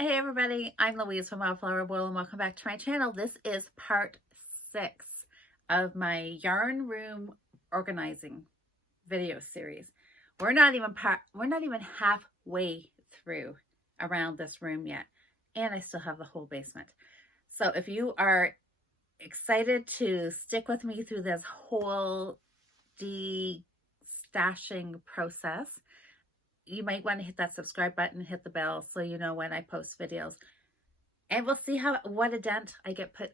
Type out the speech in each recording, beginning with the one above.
Hey everybody, I'm Louise from Wildflower and welcome back to my channel. This is part 6 of my yarn room organizing video series. We're not even halfway through around this room yet, and I still have the whole basement. So if you are excited to stick with me through this whole destashing process, you might want to hit that subscribe button, hit the bell so you know when I post videos. And we'll see what a dent I get put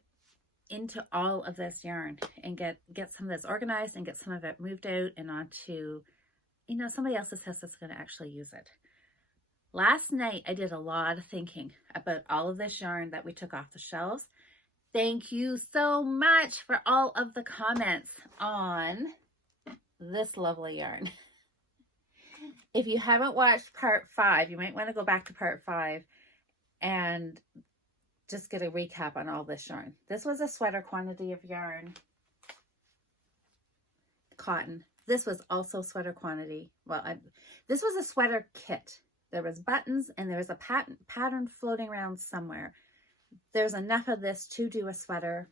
into all of this yarn and get some of this organized and get some of it moved out and onto, somebody else's house that's going to actually use it. Last night, I did a lot of thinking about all of this yarn that we took off the shelves. Thank you so much for all of the comments on this lovely yarn. If you haven't watched part 5, you might want to go back to part 5 and just get a recap on all this yarn. This was a sweater quantity of yarn, cotton. This was also sweater quantity. Well, this was a sweater kit. There was buttons and there was a pattern floating around somewhere. There's enough of this to do a sweater.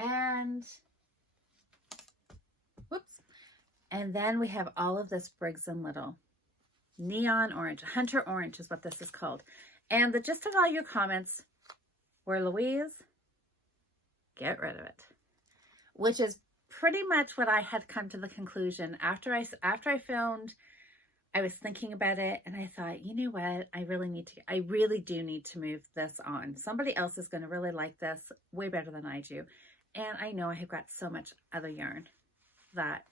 And, whoops. And then we have all of this Briggs & Little. Neon orange. Hunter orange is what this is called. And the gist of all your comments were, Louise, get rid of it. Which is pretty much what I had come to the conclusion after I filmed. I was thinking about it and I thought, you know what? I really do need to move this on. Somebody else is going to really like this way better than I do. And I know I have got so much other yarn that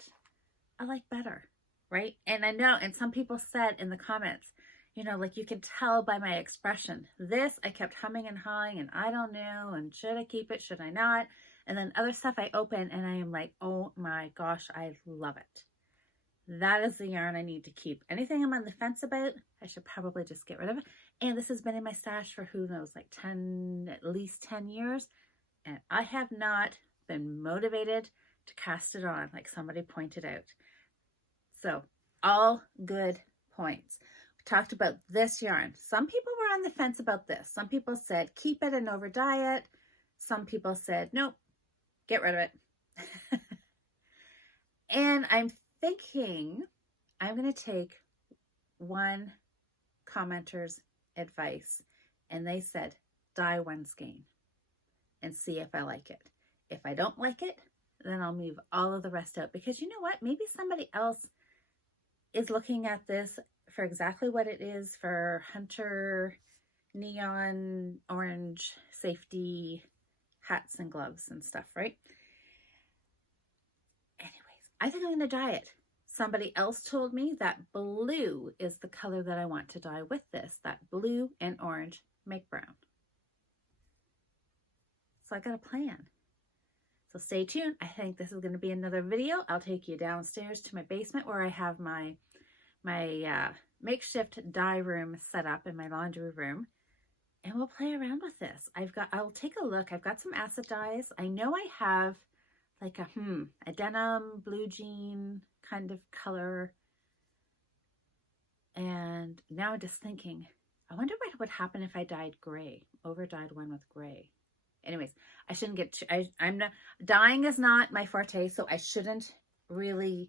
I like better, right? And I know, and some people said in the comments, like you can tell by my expression. This, I kept humming and hawing and I don't know, and should I keep it, should I not? And then other stuff I open and I am like, oh my gosh, I love it. That is the yarn I need to keep. Anything I'm on the fence about, I should probably just get rid of it. And this has been in my stash for who knows, like at least 10 years. And I have not been motivated to cast it on like somebody pointed out. So all good points. We talked about this yarn. Some people were on the fence about this. Some people said, keep it and over dye it. Some people said, nope, get rid of it. And I'm thinking I'm going to take one commenter's advice. And they said, dye one skein and see if I like it. If I don't like it, then I'll move all of the rest out. Because you know what? Maybe somebody else is looking at this for exactly what it is, for Hunter neon orange safety hats and gloves and stuff, right? Anyways, I think I'm going to dye it. Somebody else told me that blue is the color that I want to dye with this. That blue and orange make brown. So I got a plan. So stay tuned. I think this is going to be another video. I'll take you downstairs to my basement where I have my makeshift dye room set up in my laundry room, and we'll play around with this. I'll take a look. I've got some acid dyes. I know I have like a denim blue jean kind of color, and now I'm just thinking, I wonder what would happen if I dyed gray, over dyed one with gray. Anyways, I shouldn't get I'm not, dyeing is not my forte, so I shouldn't really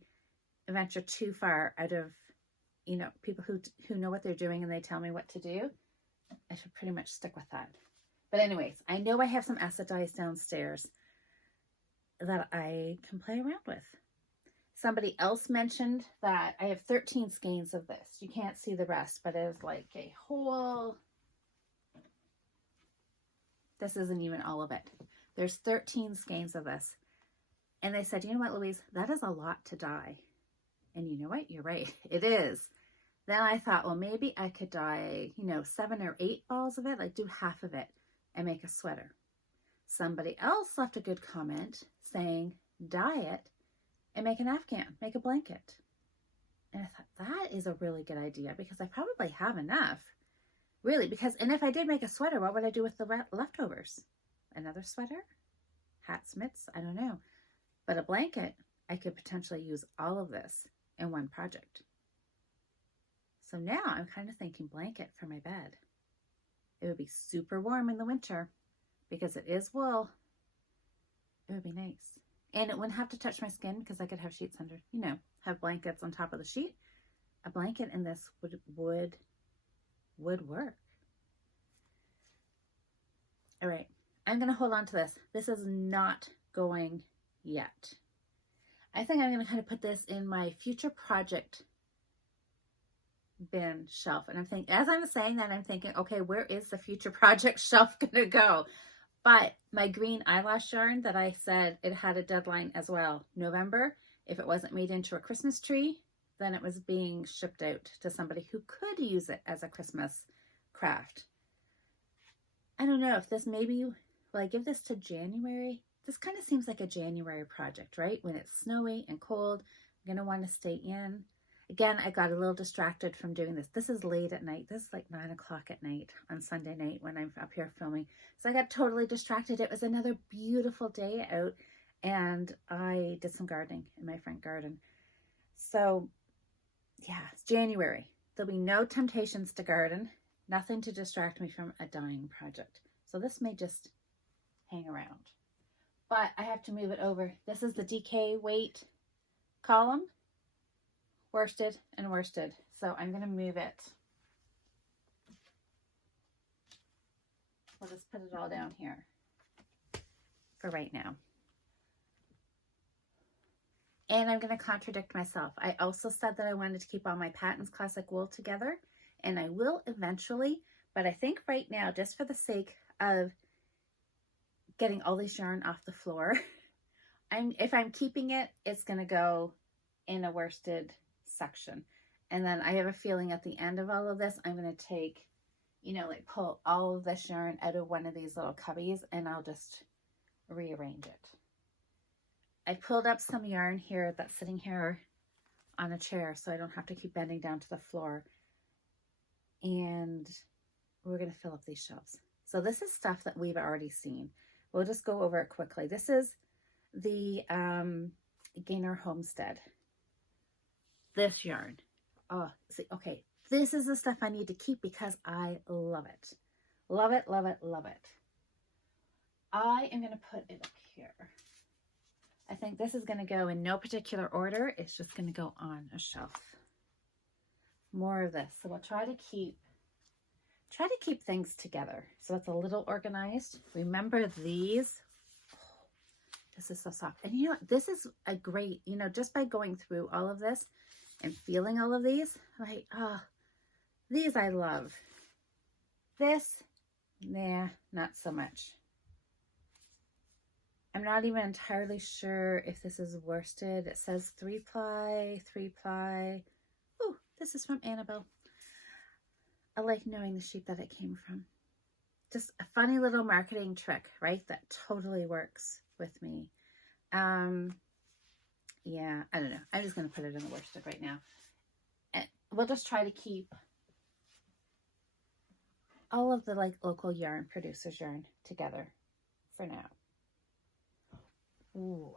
venture too far out of, people who know what they're doing and they tell me what to do. I should pretty much stick with that. But anyways, I know I have some acid dyes downstairs that I can play around with. Somebody else mentioned that I have 13 skeins of this. You can't see the rest, but it is like a whole... This isn't even all of it. There's 13 skeins of this. And they said, you know what, Louise, that is a lot to dye. And you know what? You're right. It is. Then I thought, well, maybe I could dye, 7 or 8 balls of it, like do half of it and make a sweater. Somebody else left a good comment saying, dye it and make an Afghan, make a blanket. And I thought, that is a really good idea because I probably have enough. Really, and if I did make a sweater, what would I do with the leftovers? Another sweater? Hats, mitts? I don't know. But a blanket, I could potentially use all of this in one project. So now I'm kind of thinking blanket for my bed. It would be super warm in the winter because it is wool. It would be nice. And it wouldn't have to touch my skin because I could have sheets under, you know, have blankets on top of the sheet. A blanket in this would work. All right, I'm going to hold on to this. This is not going yet. I think I'm going to kind of put this in my future project bin shelf. And I'm thinking, as I'm saying that, I'm thinking, okay, where is the future project shelf going to go? But my green eyelash yarn that I said it had a deadline as well, November. If it wasn't made into a Christmas tree, then it was being shipped out to somebody who could use it as a Christmas craft. I don't know if this maybe, will I give this to January? This kind of seems like a January project, right? When it's snowy and cold, I'm going to want to stay in. Again, I got a little distracted from doing this. This is late at night. This is like 9 o'clock at night on Sunday night when I'm up here filming. So I got totally distracted. It was another beautiful day out and I did some gardening in my front garden. So yeah, it's January. There'll be no temptations to garden. Nothing to distract me from a dyeing project. So this may just hang around. But I have to move it over. This is the DK weight column. Worsted and worsted. So I'm going to move it. We'll just put it all down here for right now. And I'm going to contradict myself. I also said that I wanted to keep all my Patons Classic Wool together, and I will eventually, but I think right now, just for the sake of getting all this yarn off the floor, if I'm keeping it, it's going to go in a worsted section. And then I have a feeling at the end of all of this, I'm going to take, you know, like pull all of this yarn out of one of these little cubbies and I'll just rearrange it. I pulled up some yarn here that's sitting here on a chair so I don't have to keep bending down to the floor. And we're going to fill up these shelves. So this is stuff that we've already seen. We'll just go over it quickly. This is the Gaynor Homestead. This yarn. Oh, see, okay. This is the stuff I need to keep because I love it. Love it, love it, love it. I am going to put it up here. I think this is going to go in no particular order. It's just going to go on a shelf. More of this. So we'll try to keep things together so it's a little organized. Remember these. Oh, this is so soft. And you know, this is a great, you know, just by going through all of this and feeling all of these, like, oh, these I love. This, nah, not so much. I'm not even entirely sure if this is worsted. It says 3-ply, 3-ply. Ooh, this is from Annabelle. I like knowing the sheep that it came from. Just a funny little marketing trick, right? That totally works with me. Yeah, I don't know. I'm just going to put it in the worsted right now. And we'll just try to keep all of the like local yarn producers yarn together for now. Ooh.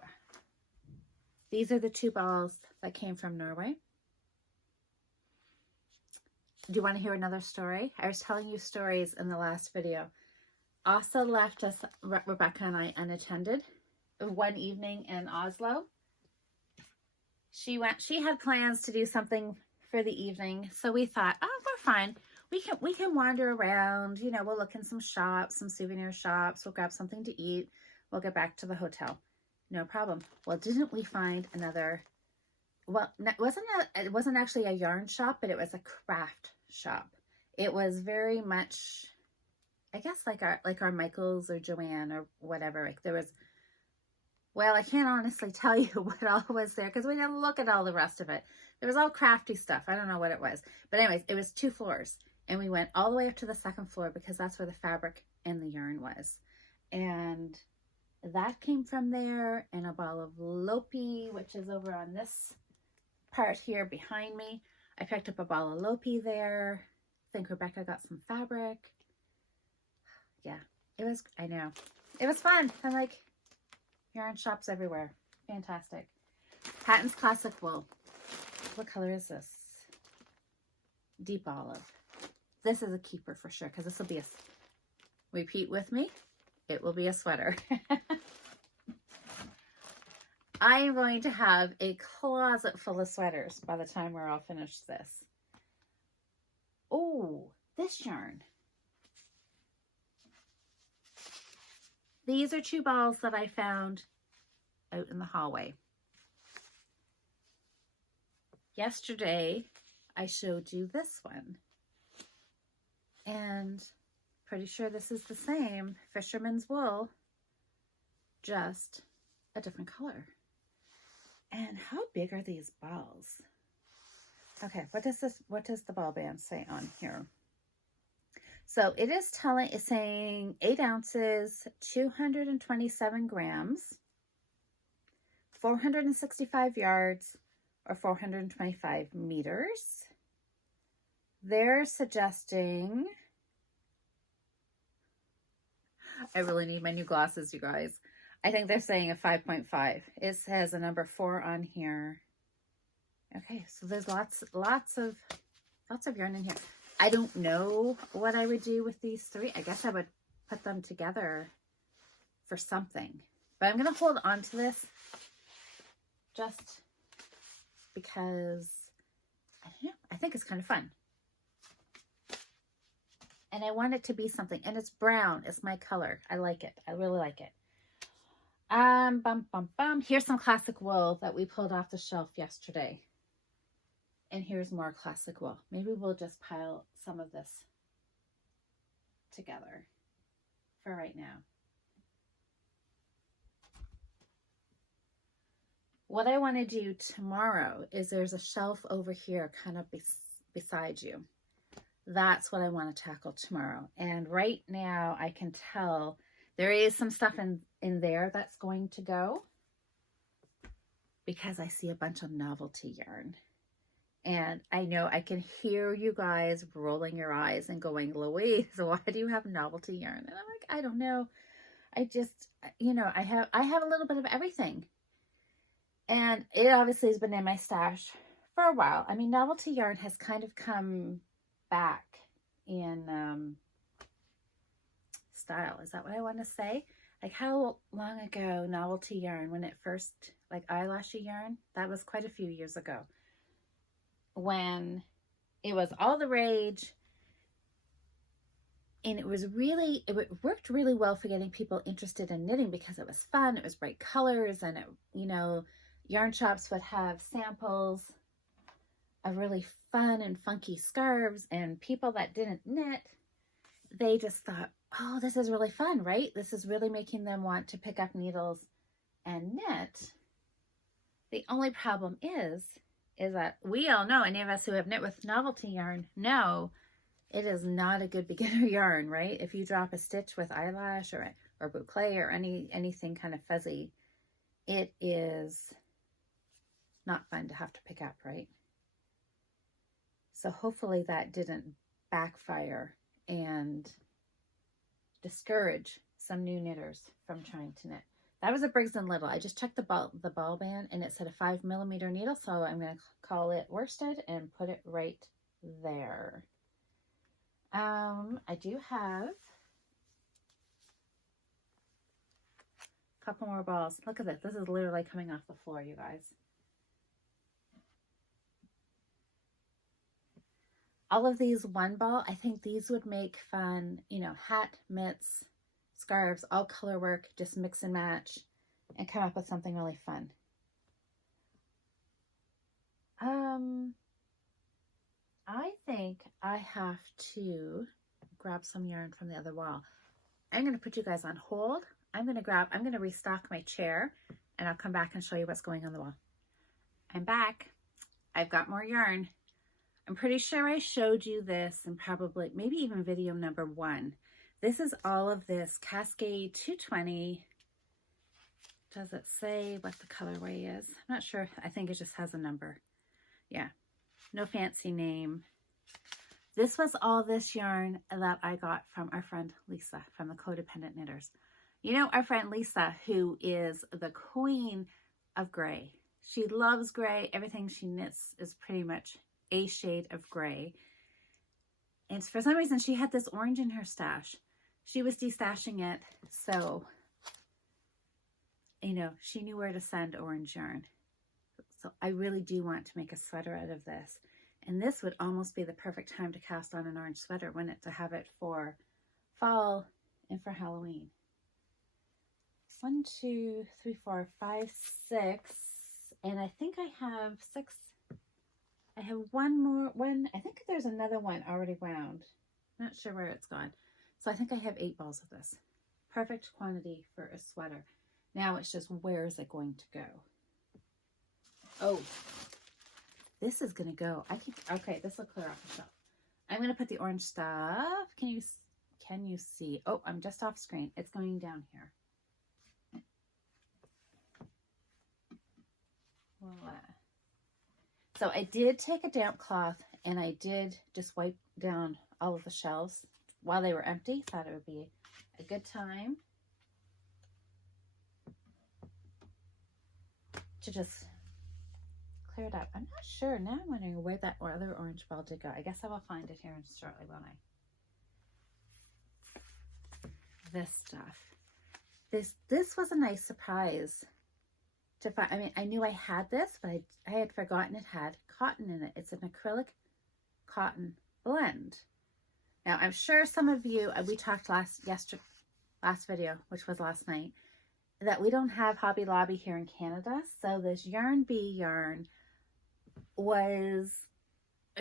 These are the 2 balls that came from Norway. Do you want to hear another story? I was telling you stories in the last video. Asa left us, Rebecca and I, unattended one evening in Oslo. She had plans to do something for the evening. So we thought, oh, we're fine. We can wander around, you know, we'll look in some shops, some souvenir shops. We'll grab something to eat. We'll get back to the hotel. No problem. Well, didn't we find another, well, it wasn't actually a yarn shop, but it was a craft shop. It was very much, I guess, like our Michaels or Joanne or whatever. Like there was, well, I can't honestly tell you what all was there because we didn't look at all the rest of it. There was all crafty stuff. I don't know what it was. But anyways, it was 2 floors. And we went all the way up to the 2nd floor because that's where the fabric and the yarn was. And that came from there, and a ball of Lopi, which is over on this part here behind me. I picked up a ball of Lopi there. I think Rebecca got some fabric. Yeah, it was, I know. It was fun. I'm like, yarn shops everywhere. Fantastic. Patons Classic Wool. What color is this? Deep olive. this is a keeper for sure, because this will be a, repeat with me, it will be a sweater. I am going to have a closet full of sweaters by the time we're all finished this. Oh, this yarn. These are 2 balls that I found out in the hallway. Yesterday, I showed you this one. And pretty sure this is the same fisherman's wool, just a different color. And how big are these balls? Okay, what does the ball band say on here? So it is it's saying 8 ounces, 227 grams, 465 yards, or 425 meters. They're suggesting, I really need my new glasses, you guys. I think they're saying a 5.5. It says a number 4 on here. Okay, so there's lots of yarn in here. I don't know what I would do with these 3. I guess I would put them together for something. But I'm going to hold on to this just because I think it's kind of fun. And I want it to be something. And it's brown. It's my color. I like it. I really like it. Here's some classic wool that we pulled off the shelf yesterday. And here's more classic wool. Maybe we'll just pile some of this together for right now. What I want to do tomorrow is there's a shelf over here kind of beside you. That's what I want to tackle tomorrow. And right now I can tell there is some stuff in there that's going to go because I see a bunch of novelty yarn. And I know I can hear you guys rolling your eyes and going, Louise, why do you have novelty yarn? And I'm like, I don't know. I just, I have a little bit of everything. And it obviously has been in my stash for a while. I mean, novelty yarn has kind of come back in style. Is that what I want to say? Like how long ago novelty yarn, when it first, like eyelashy yarn, that was quite a few years ago. When it was all the rage, and it worked really well for getting people interested in knitting because it was fun, it was bright colors, and yarn shops would have samples of really fun and funky scarves, and people that didn't knit, they just thought, oh, this is really fun, right? This is really making them want to pick up needles and knit. The only problem is that we all know, any of us who have knit with novelty yarn know it is not a good beginner yarn, right? If you drop a stitch with eyelash or boucle or anything kind of fuzzy, it is not fun to have to pick up, right? So hopefully that didn't backfire and discourage some new knitters from trying to knit. That was a Briggs & Little. I just checked the ball band and it said a 5mm needle, so I'm going to call it worsted and put it right there. I do have a couple more balls. Look at this. This is literally coming off the floor, you guys. All of these 1 ball, I think these would make fun, hat, mitts, scarves, all color work, just mix and match and come up with something really fun. I think I have to grab some yarn from the other wall. I'm going to put you guys on hold. I'm going to restock my chair and I'll come back and show you what's going on the wall. I'm back. I've got more yarn. I'm pretty sure I showed you this and probably maybe even video number 1. This is all of this Cascade 220. Does it say what the colorway is? I'm not sure. I think it just has a number. Yeah, no fancy name. This was all this yarn that I got from our friend Lisa from the Codependent Knitters. Our friend Lisa, who is the queen of gray. She loves gray. Everything she knits is pretty much a shade of gray. And for some reason, she had this orange in her stash. She was destashing it, so, you know, she knew where to send orange yarn. So I really do want to make a sweater out of this. And this would almost be the perfect time to cast on an orange sweater, wouldn't it? To have it for fall and for Halloween. 1, 2, 3, 4, 5, 6. And I think I have 6. I have one more. I think there's another one already wound. Not sure where it's gone. So I think I have 8 balls of this. Perfect quantity for a sweater. Now it's just, where is it going to go? Oh, this is going to go. Okay, this will clear off the shelf. I'm going to put the orange stuff. Can you see? Oh, I'm just off screen. It's going down here. Voila. So I did take a damp cloth and I did just wipe down all of the shelves while they were empty. Thought it would be a good time to just clear it up. I'm not sure. Now I'm wondering where that other orange ball did go. I guess I will find it here shortly, won't I? This stuff. This was a nice surprise to find. I mean, I knew I had this, but I had forgotten it had cotton in it. It's an acrylic cotton blend. Now, I'm sure some of you, we talked last video, which was last night, that we don't have Hobby Lobby here in Canada. So this Yarn Bee yarn was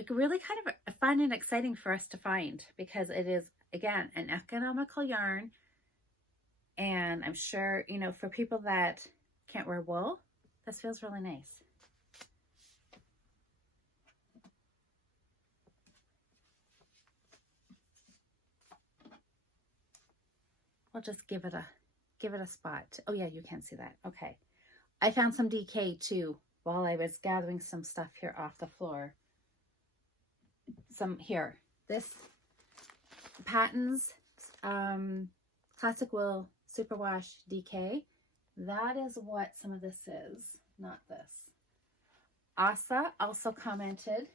really kind of fun and exciting for us to find, because it is, again, an economical yarn. And I'm sure, you know, for people that can't wear wool, this feels really nice. We'll just give it a spot. Oh yeah, you can see that. Okay. I found some DK too while I was gathering some stuff here off the floor. Some here. This Patton's Classic Wool Superwash DK. That is what some of this is, not this. Asa also commented,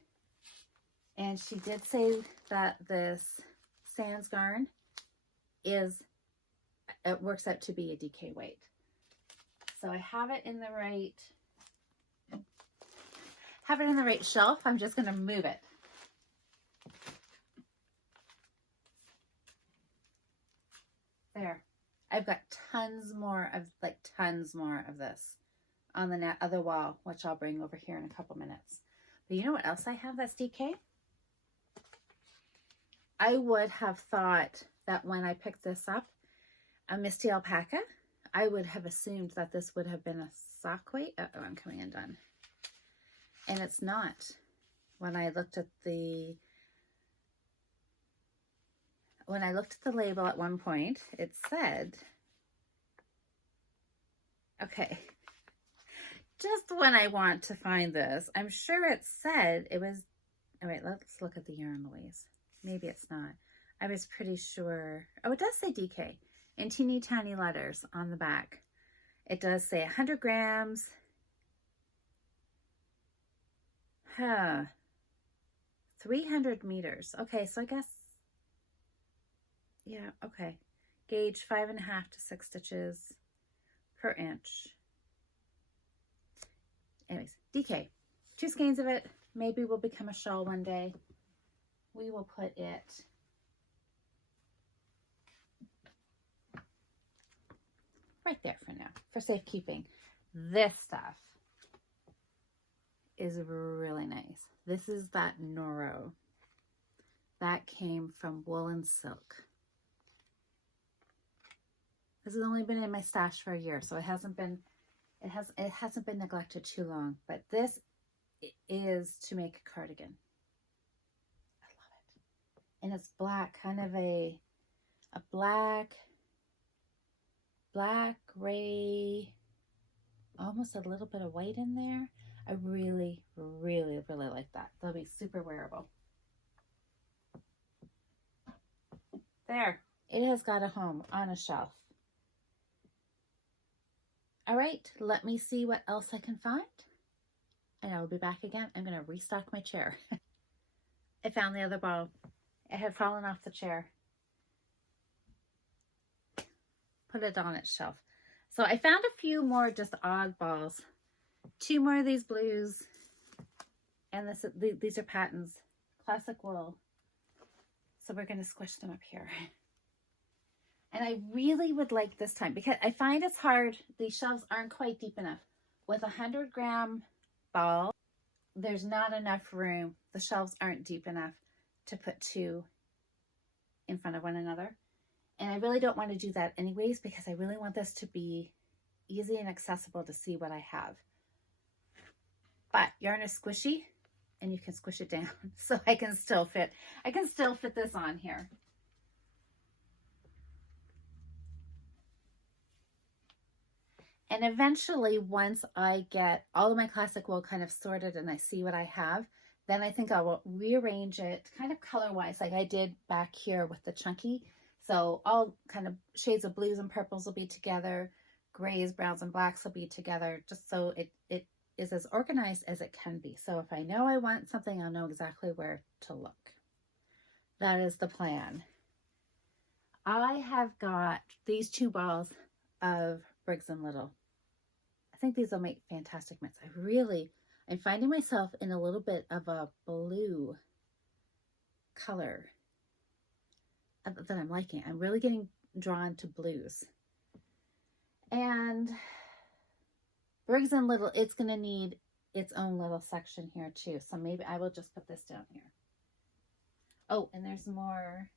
and she did say that this Sans Garn it works out to be a DK weight. So I have it in the right shelf. I'm just going to move it. There. I've got tons more of this on the other wall, which I'll bring over here in a couple minutes. But you know what else I have that's DK? I would have thought that when I picked this up, a Misty Alpaca, I would have assumed that this would have been a sock weight. Uh-oh, I'm coming undone. And it's not. When I looked at the label at one point, it said, okay, just when I want to find this, I'm sure it said it was, all right, let's look at the yarn, Louise. Maybe it's not. I was pretty sure. Oh, it does say DK in teeny tiny letters on the back. It does say 100 grams. 300 meters. Okay, so I guess, yeah, okay. Gauge 5.5 to 6 stitches per inch. Anyways, DK. 2 skeins of it. Maybe will become a shawl one day. We will put it right there for now, for safekeeping. This stuff is really nice. This is that Noro. That came from Wool and Silk. This has only been in my stash for a year, so it hasn't been neglected too long. But this is to make a cardigan. I love it. And it's black, kind of a black, gray, almost a little bit of white in there. I really, really, really like that. They'll be super wearable. There, it has got a home on a shelf. All right, let me see what else I can find. And I will be back again. I'm going to restock my chair. I found the other ball, It had fallen off the chair. Put it on its shelf. So I found a few more just oddballs. 2 more of these blues. And these are patterns. Classic wool. So we're going to squish them up here. And I really would like this time, because I find it's hard. These shelves aren't quite deep enough. With a 100-gram ball, there's not enough room. The shelves aren't deep enough to put 2 in front of one another. And I really don't want to do that anyways, because I really want this to be easy and accessible to see what I have. But yarn is squishy, and you can squish it down, so I can still fit this on here. And eventually, once I get all of my classic wool kind of sorted and I see what I have, then I think I will rearrange it kind of color-wise, like I did back here with the chunky. So all kind of shades of blues and purples will be together, grays, browns, and blacks will be together, just so it is as organized as it can be. So if I know I want something, I'll know exactly where to look. That is the plan. I have got these 2 balls of Briggs & Little. I think these will make fantastic mitts. I'm finding myself in a little bit of a blue color that I'm liking. I'm really getting drawn to blues. And Briggs & Little, it's going to need its own little section here too. So maybe I will just put this down here. Oh, and there's more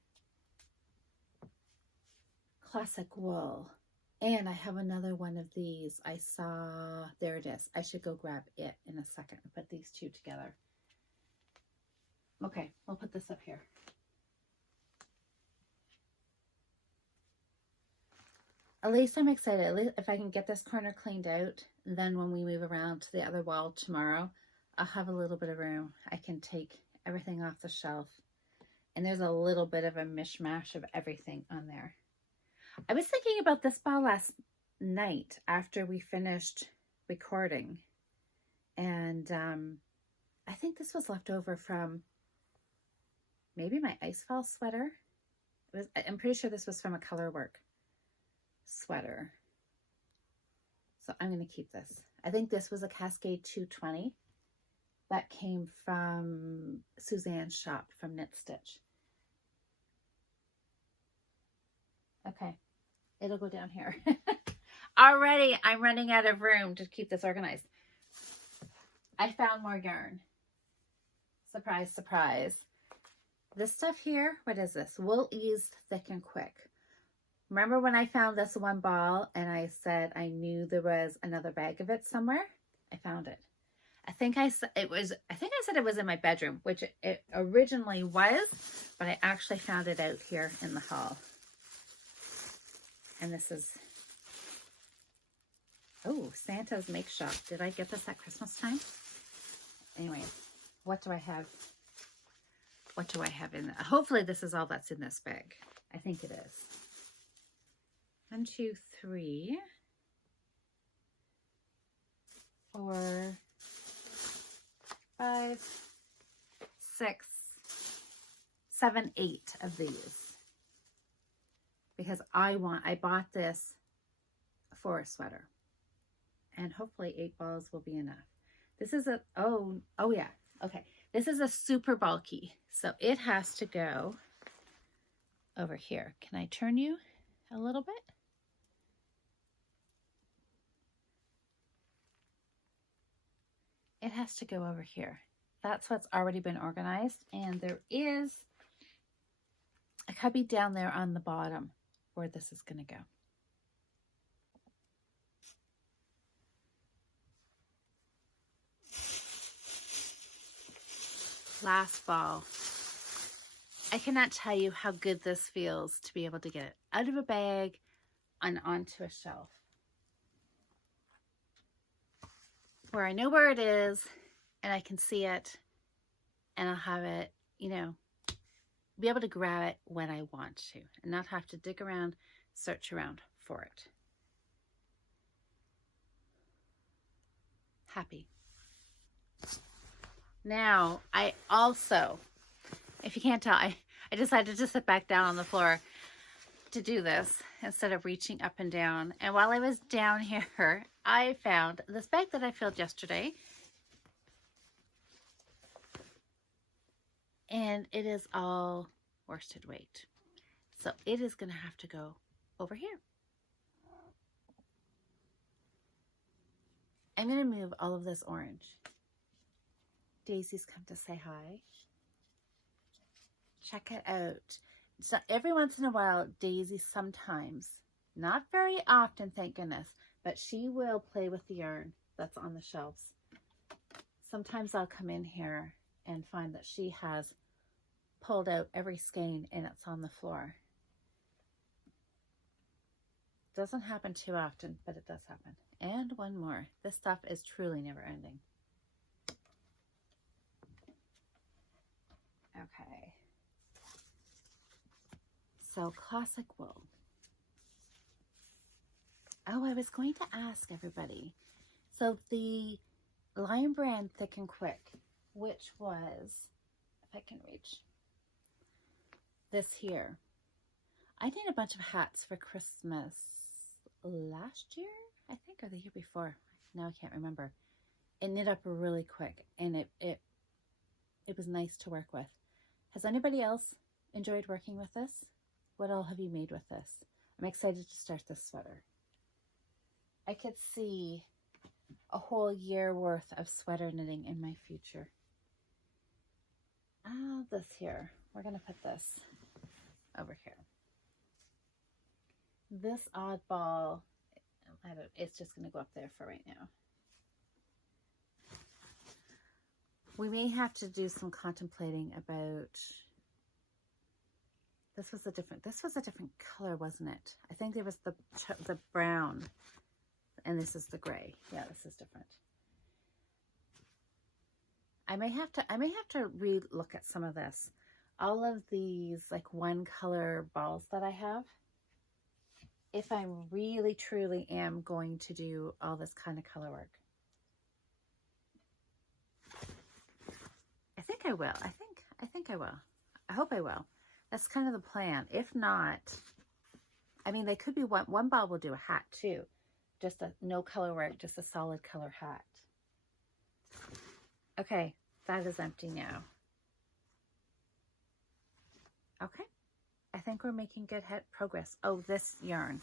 classic wool. And I have another one of these. I saw, there it is. I should go grab it in a second and put these 2 together. Okay, I'll put this up here. At least I'm excited. At least if I can get this corner cleaned out, then when we move around to the other wall tomorrow, I'll have a little bit of room. I can take everything off the shelf. And there's a little bit of a mishmash of everything on there. I was thinking about this ball last night after we finished recording. And I think this was left over from maybe my Icefall sweater. I'm pretty sure this was from a colorwork sweater. So I'm going to keep this. I think this was a Cascade 220 that came from Suzanne's shop from Knit Stitch. Okay, it'll go down here. Already I'm running out of room to keep this organized. I found more yarn. Surprise, surprise. This stuff here, what is this? Wool Ease Thick and Quick. Remember when I found this one ball and I said I knew there was another bag of it somewhere? I found it. I think I said it was in my bedroom, which it originally was, but I actually found it out here in the hall. And this is, oh, Santa's Make Shop. Did I get this at Christmas time? Anyway, what do I have? What do I have in there? Hopefully this is all that's in this bag. I think it is. 1, 2, 3, 4, 5, 6, 7, 8 of these. Because I bought this for a sweater. And hopefully 8 balls will be enough. This is a, oh yeah, okay. This is a super bulky. So it has to go over here. Can I turn you a little bit? It has to go over here. That's what's already been organized. And there is a cubby down there on the bottom where this is going to go. Last fall. I cannot tell you how good this feels to be able to get it out of a bag and onto a shelf, where I know where it is and I can see it and I'll have it, you know, be able to grab it when I want to and not have to dig around, search around for it. Happy. Now, I also, if you can't tell, I decided to sit back down on the floor to do this instead of reaching up and down. And while I was down here, I found this bag that I filled yesterday. And it is all worsted weight. So it is going to have to go over here. I'm going to move all of this orange. Daisy's come to say hi. Check it out. So every once in a while, Daisy sometimes, not very often, thank goodness, but she will play with the yarn that's on the shelves. Sometimes I'll come in here and find that she has pulled out every skein and it's on the floor. Doesn't happen too often, but it does happen. And one more. This stuff is truly never ending. Okay. So classic wool. Oh, I was going to ask everybody. So the Lion Brand Thick and Quick, which was, if I can reach, this here. I did a bunch of hats for Christmas last year, I think, or the year before. Now I can't remember. It knit up really quick, and it was nice to work with. Has anybody else enjoyed working with this? What all have you made with this? I'm excited to start this sweater. I could see a whole year worth of sweater knitting in my future. This here, we're going to put this over here. This oddball, it's just going to go up there for right now. We may have to do some contemplating about, this was a different color, wasn't it? I think there was the brown, and this is the gray. Yeah, this is different. I may have to re-look at some of this. All of these like one color balls that I have, if I really truly am going to do all this kind of color work. I think I will. I think I will. I hope I will. That's kind of the plan. If not, I mean, they could be one ball will do a hat too. Just a no color work, just a solid color hat. Okay, that is empty now. Okay, I think we're making good progress. Oh, this yarn.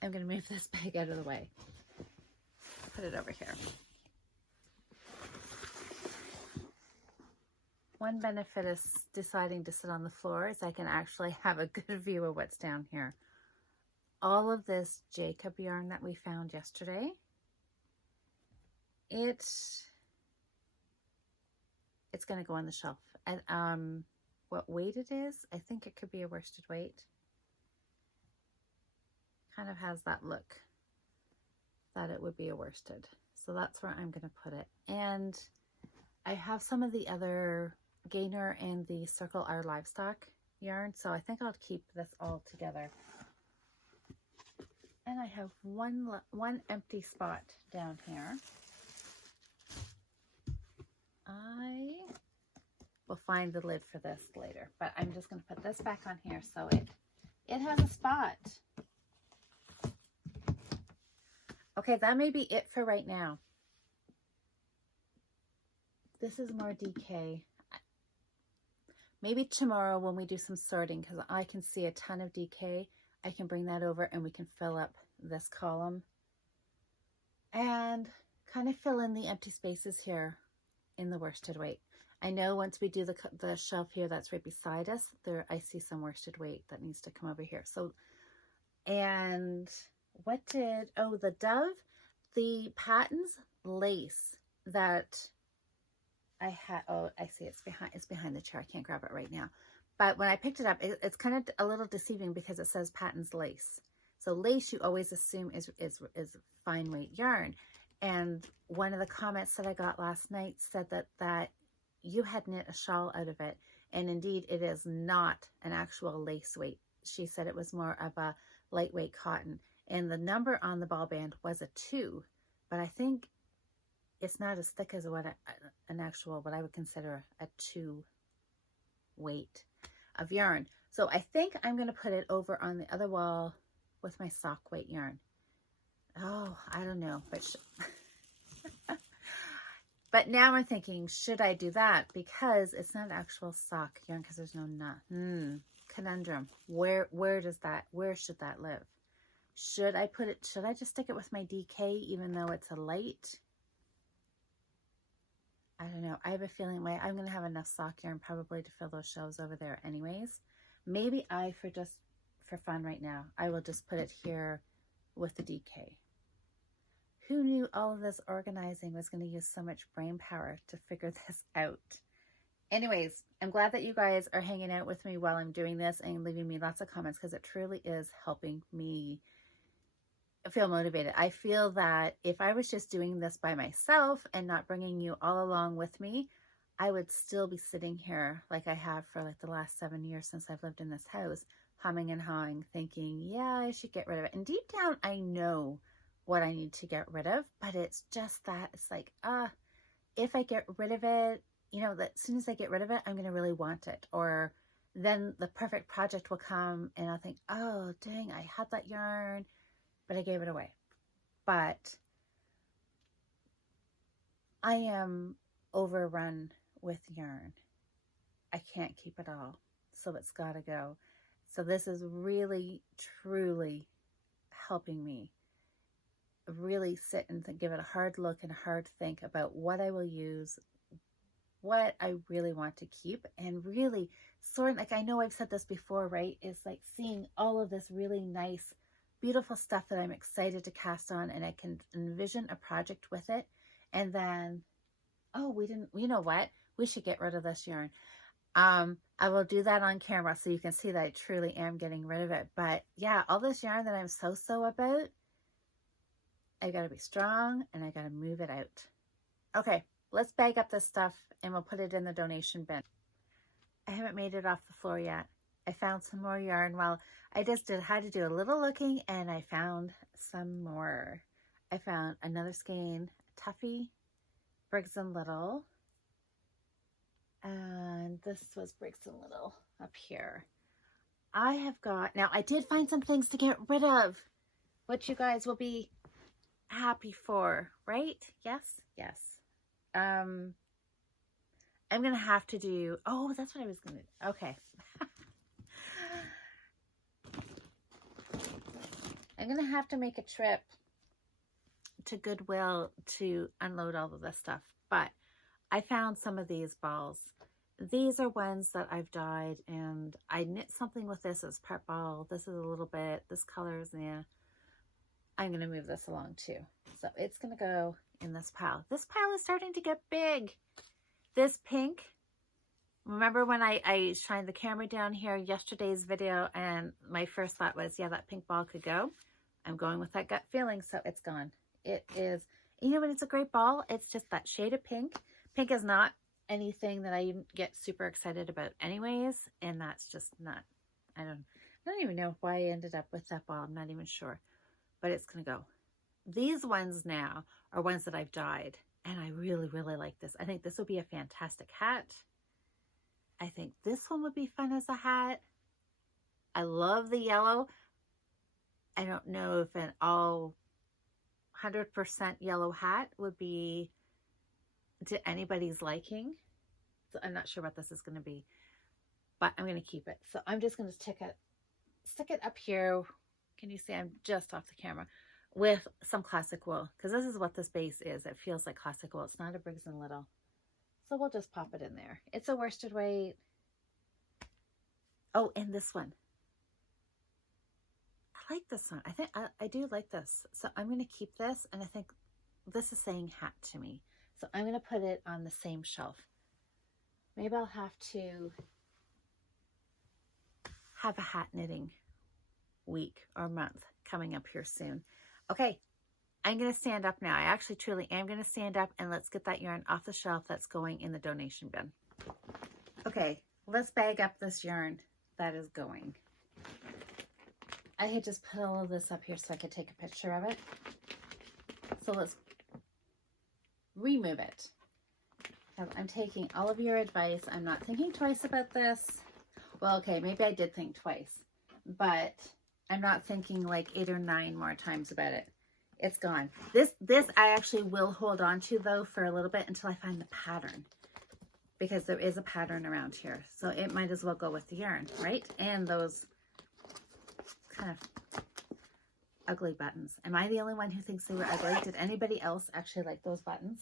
I'm going to move this bag out of the way. Put it over here. One benefit is deciding to sit on the floor is I can actually have a good view of what's down here. All of this Jacob yarn that we found yesterday, it's going to go on the shelf. And what weight it is, I think it could be a worsted weight. Kind of has that look that it would be a worsted. So that's where I'm going to put it. And I have some of the other Gainer and the Circle Our Livestock yarn, so I think I'll keep this all together. And I have one empty spot down here. I will find the lid for this later, but I'm just going to put this back on here so it has a spot. Okay, that may be it for right now. This is more DK. Maybe tomorrow when we do some sorting, because I can see a ton of DK, I can bring that over and we can fill up this column and kind of fill in the empty spaces here in the worsted weight. I know once we do the shelf here that's right beside us, there I see some worsted weight that needs to come over here. So, and the Dove, the Patton's lace that I had, I see it's behind the chair. I can't grab it right now. But when I picked it up, it's kind of a little deceiving because it says Patton's lace. So lace you always assume is fine weight yarn. And one of the comments that I got last night said that you had knit a shawl out of it. And indeed, it is not an actual lace weight. She said it was more of a lightweight cotton. And the number on the ball band was a 2. But I think it's not as thick as what an actual, what I would consider a 2 weight of yarn. So I think I'm going to put it over on the other wall with my sock weight yarn. Oh, I don't know, but but now I'm thinking, should I do that? Because it's not actual sock yarn because there's no knot. Conundrum. Where should that live? Should I just stick it with my DK even though it's a light? I don't know. I have a feeling I'm going to have enough sock yarn probably to fill those shelves over there anyways. Maybe for fun right now, I will just put it here with the DK. Who knew all of this organizing was going to use so much brain power to figure this out? Anyways, I'm glad that you guys are hanging out with me while I'm doing this and leaving me lots of comments because it truly is helping me feel motivated. I feel that if I was just doing this by myself and not bringing you all along with me, I would still be sitting here like I have for like the last 7 years since I've lived in this house, humming and hawing, thinking, yeah, I should get rid of it. And deep down, I know what I need to get rid of, but it's just that it's like, if I get rid of it, you know, that as soon as I get rid of it, I'm going to really want it. Or then the perfect project will come and I'll think, oh, dang, I had that yarn, but I gave it away. But I am overrun with yarn. I can't keep it all. So it's got to go. So this is really, truly helping me really sit and give it a hard look and a hard think about what I will use, what I really want to keep, and really sort of, like, I know I've said this before, right? It's like seeing all of this really nice, beautiful stuff that I'm excited to cast on, and I can envision a project with it. And then, oh, you know what? We should get rid of this yarn. I will do that on camera so you can see that I truly am getting rid of it. But yeah, all this yarn that I'm so about, I got to be strong and I got to move it out. Okay, let's bag up this stuff and we'll put it in the donation bin. I haven't made it off the floor yet. I found some more yarn while I just had to do a little looking, and I found some more. I found another skein, Tuffy, Briggs & Little, and this was Briggs & Little up here. I have got, now I did find some things to get rid of, which you guys will be happy for, right? Yes. I'm going to have to do, oh, that's what I was going to do. Okay. I'm going to have to make a trip to Goodwill to unload all of this stuff, but I found some of these balls. These are ones that I've dyed, and I knit something with this as part ball. This is a little bit, this color is, yeah. I'm going to move this along too. So it's going to go in this pile. This pile is starting to get big. This pink, remember when I shined the camera down here yesterday's video, and my first thought was, yeah, that pink ball could go. I'm going with that gut feeling, so it's gone. It is, you know, when it's a great ball, it's just that shade of pink. Pink is not anything that I get super excited about anyways, and that's just not, I don't even know why I ended up with that ball. I'm not even sure, but it's going to go. These ones now are ones that I've dyed, and I really like this. I think this would be a fantastic hat. I think this one would be fun as a hat. I love the yellow. I don't know if an all 100% yellow hat would be to anybody's liking. So I'm not sure what this is going to be, but I'm going to keep it. So I'm just going to stick it up here. Can you see I'm just off the camera with some classic wool, because this is what this base is. It feels like classic wool. It's not a Briggs & Little. So we'll just pop it in there. It's a worsted weight. Oh, and this one. I like this one. I think I do like this. So I'm going to keep this, and I think this is saying hat to me. So I'm going to put it on the same shelf. Maybe I'll have to have a hat knitting week or month coming up here soon. Okay, I'm going to stand up now. I actually truly am going to stand up, and let's get that yarn off the shelf that's going in the donation bin. Okay, let's bag up this yarn that is going. I had just put all of this up here so I could take a picture of it. So let's remove it. I'm taking all of your advice. I'm not thinking twice about this. Well, okay, maybe I did think twice, but I'm not thinking like 8 or 9 more times about it. It's gone. This I actually will hold on to though for a little bit until I find the pattern, because there is a pattern around here. So it might as well go with the yarn, right? And those kind of ugly buttons. Am I the only one who thinks they were ugly? Did anybody else actually like those buttons?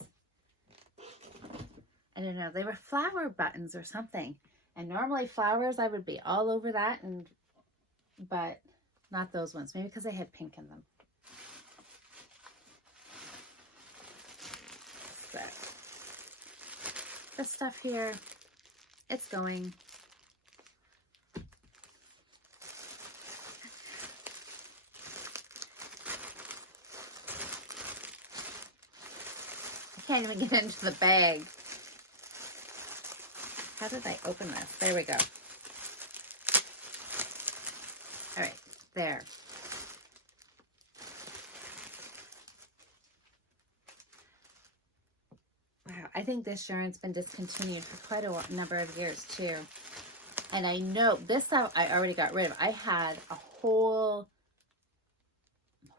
I don't know. They were flower buttons or something. And normally flowers, I would be all over that, but not those ones. Maybe because I had pink in them. But this stuff here, it's going. I can't even get into the bag. How did I open this? There we go. All right, there. Wow, I think this yarn's been discontinued for quite a number of years too. And I know this stuff I already got rid of. I had a whole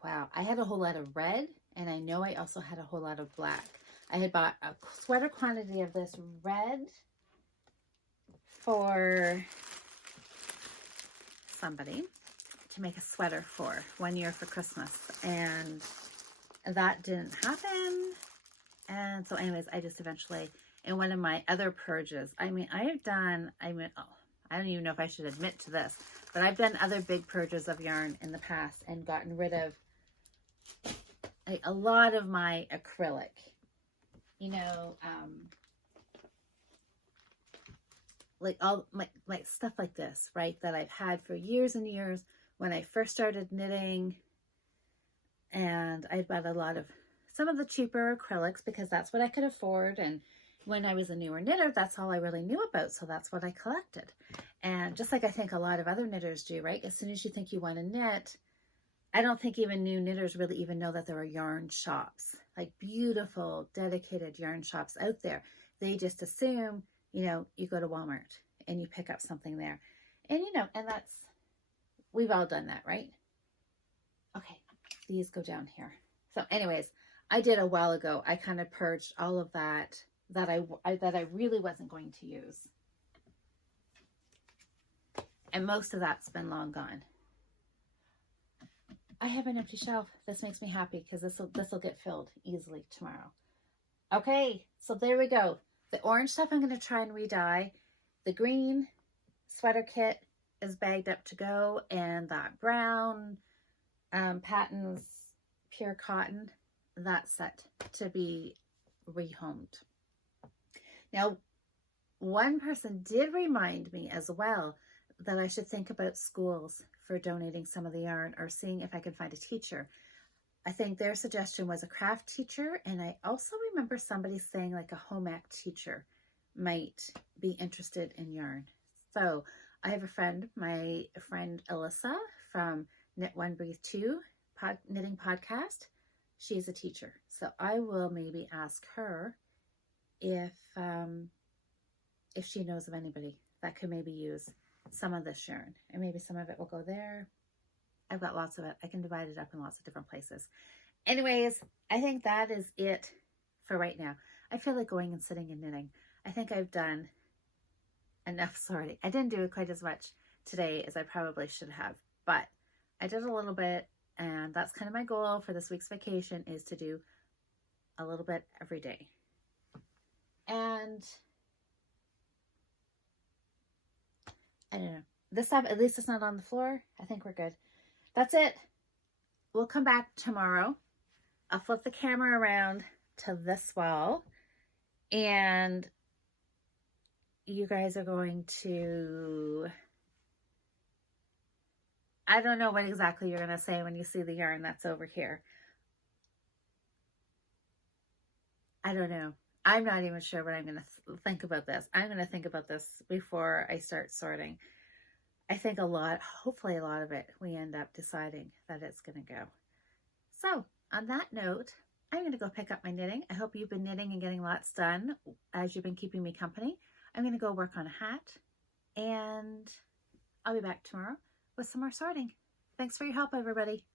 lot of red, and I know I also had a whole lot of black. I had bought a sweater quantity of this red for somebody to make a sweater for one year for Christmas, and that didn't happen. And so anyways, I just eventually, in one of my other purges, I don't even know if I should admit to this, but I've done other big purges of yarn in the past and gotten rid of a lot of my acrylic, like all my stuff like this, right, that I've had for years and years when I first started knitting. And I bought some of the cheaper acrylics because that's what I could afford. And when I was a newer knitter, that's all I really knew about. So that's what I collected. And just like I think a lot of other knitters do, right? As soon as you think you want to knit, I don't think even new knitters really even know that there are yarn shops, like beautiful, dedicated yarn shops out there. They just assume, you go to Walmart and you pick up something there. And, and we've all done that, right? Okay, these go down here. So anyways, I did a while ago. I kind of purged all of that I really wasn't going to use. And most of that's been long gone. I have an empty shelf. This makes me happy because this will get filled easily tomorrow. Okay, so there we go. The orange stuff I'm going to try and re-dye. The green sweater kit is bagged up to go, and that brown Patton's pure cotton, that's set to be rehomed. Now, one person did remind me as well that I should think about schools for donating some of the yarn, or seeing if I can find a teacher. I think their suggestion was a craft teacher, and I also remember somebody saying like a home ec teacher might be interested in yarn. So I have a friend, my friend Alyssa from Knit One Breathe Two knitting podcast. She's a teacher, so I will maybe ask her if she knows of anybody that could maybe use some of this yarn, and maybe some of it will go there. I've got lots of it. I can divide it up in lots of different places. Anyways, I think that is it for right now. I feel like going and sitting and knitting. I think I've done enough sorting. I didn't do it quite as much today as I probably should have, but I did a little bit, and that's kind of my goal for this week's vacation, is to do a little bit every day. And I don't know. This stuff, at least it's not on the floor. I think we're good. That's it. We'll come back tomorrow. I'll flip the camera around to this wall, and you guys are going to, I don't know what exactly you're going to say when you see the yarn that's over here. I don't know. I'm not even sure what I'm going to think about this. I'm going to think about this before I start sorting. I think hopefully a lot of it, we end up deciding that it's going to go. So on that note, I'm going to go pick up my knitting. I hope you've been knitting and getting lots done as you've been keeping me company. I'm going to go work on a hat, and I'll be back tomorrow with some more sorting. Thanks for your help, everybody.